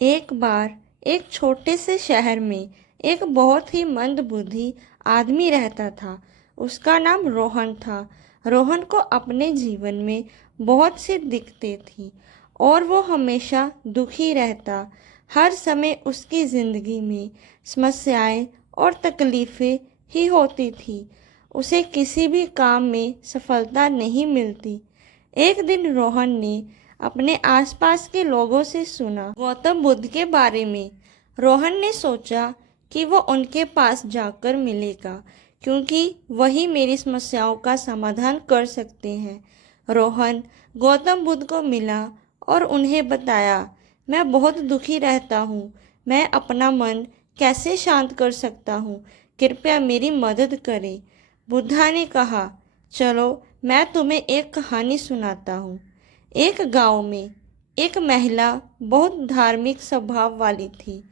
एक बार एक छोटे से शहर में एक बहुत ही मंदबुद्धि आदमी रहता था। उसका नाम रोहन था। रोहन को अपने जीवन में बहुत सी दिक्कतें थी और वो हमेशा दुखी रहता। हर समय उसकी ज़िंदगी में समस्याएं और तकलीफ़ें ही होती थी। उसे किसी भी काम में सफलता नहीं मिलती। एक दिन रोहन ने अपने आसपास के लोगों से सुना गौतम बुद्ध के बारे में। रोहन ने सोचा कि वो उनके पास जाकर मिलेगा, क्योंकि वही मेरी समस्याओं का समाधान कर सकते हैं। रोहन गौतम बुद्ध को मिला और उन्हें बताया, मैं बहुत दुखी रहता हूँ। मैं अपना मन कैसे शांत कर सकता हूँ? कृपया मेरी मदद करें। बुद्धा ने कहा, चलो मैं तुम्हें एक कहानी सुनाता हूँ। एक गांव में एक महिला बहुत धार्मिक स्वभाव वाली थी।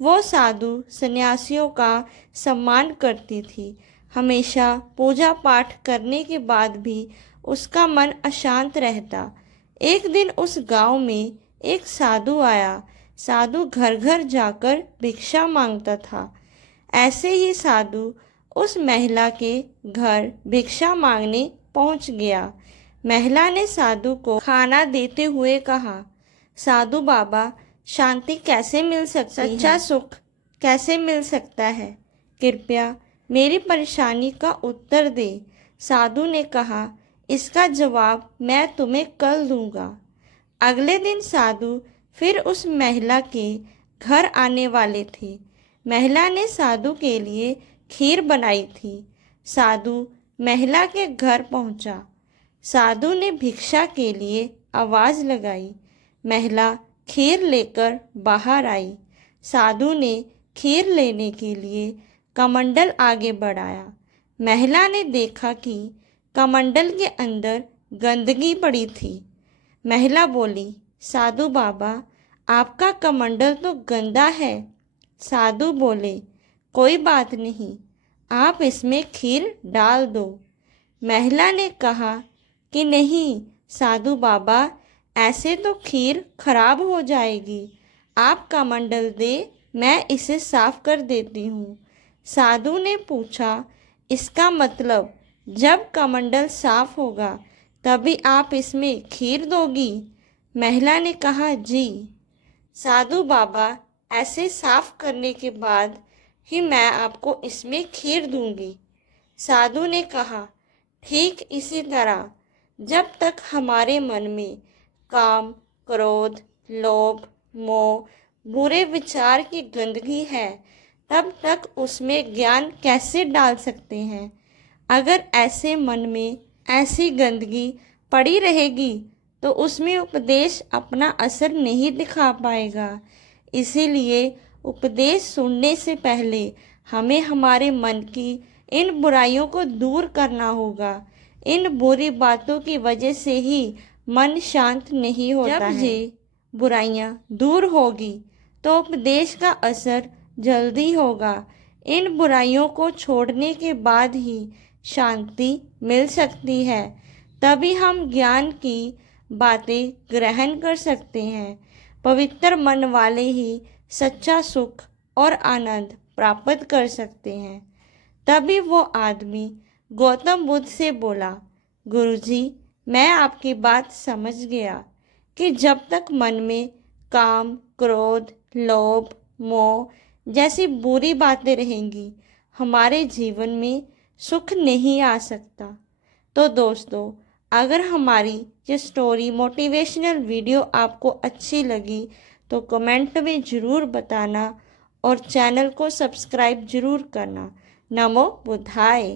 वो साधु सन्यासियों का सम्मान करती थी। हमेशा पूजा पाठ करने के बाद भी उसका मन अशांत रहता। एक दिन उस गांव में एक साधु आया। साधु घर घर जाकर भिक्षा मांगता था। ऐसे ही साधु उस महिला के घर भिक्षा मांगने पहुंच गया। महिला ने साधु को खाना देते हुए कहा, साधु बाबा, शांति कैसे मिल सकती है? सच्चा सुख कैसे मिल सकता है? कृपया मेरी परेशानी का उत्तर दे। साधु ने कहा, इसका जवाब मैं तुम्हें कल दूंगा। अगले दिन साधु फिर उस महिला के घर आने वाले थे। महिला ने साधु के लिए खीर बनाई थी। साधु महिला के घर पहुंचा। साधु ने भिक्षा के लिए आवाज़ लगाई। महिला खीर लेकर बाहर आई। साधु ने खीर लेने के लिए कमंडल आगे बढ़ाया। महिला ने देखा कि कमंडल के अंदर गंदगी पड़ी थी। महिला बोली, साधु बाबा, आपका कमंडल तो गंदा है। साधु बोले, कोई बात नहीं, आप इसमें खीर डाल दो। महिला ने कहा कि नहीं साधु बाबा, ऐसे तो खीर खराब हो जाएगी। आप कमंडल दे, मैं इसे साफ कर देती हूँ। साधु ने पूछा, इसका मतलब जब कमंडल साफ होगा तभी आप इसमें खीर दोगी? महिला ने कहा, जी साधु बाबा, ऐसे साफ करने के बाद ही मैं आपको इसमें खीर दूंगी। साधु ने कहा, ठीक इसी तरह जब तक हमारे मन में काम, क्रोध, लोभ, मोह, बुरे विचार की गंदगी है, तब तक उसमें ज्ञान कैसे डाल सकते हैं? अगर ऐसे मन में ऐसी गंदगी पड़ी रहेगी तो उसमें उपदेश अपना असर नहीं दिखा पाएगा। इसीलिए उपदेश सुनने से पहले हमें हमारे मन की इन बुराइयों को दूर करना होगा। इन बुरी बातों की वजह से ही मन शांत नहीं होता है। जब ये बुराइयां दूर होगी तो उपदेश का असर जल्दी होगा। इन बुराइयों को छोड़ने के बाद ही शांति मिल सकती है। तभी हम ज्ञान की बातें ग्रहण कर सकते हैं। पवित्र मन वाले ही सच्चा सुख और आनंद प्राप्त कर सकते हैं। तभी वो आदमी गौतम बुद्ध से बोला, गुरुजी, मैं आपकी बात समझ गया कि जब तक मन में काम, क्रोध, लोभ, मोह जैसी बुरी बातें रहेंगी, हमारे जीवन में सुख नहीं आ सकता। तो दोस्तों, अगर हमारी ये स्टोरी मोटिवेशनल वीडियो आपको अच्छी लगी तो कमेंट में ज़रूर बताना और चैनल को सब्सक्राइब ज़रूर करना। नमो बुद्धाय।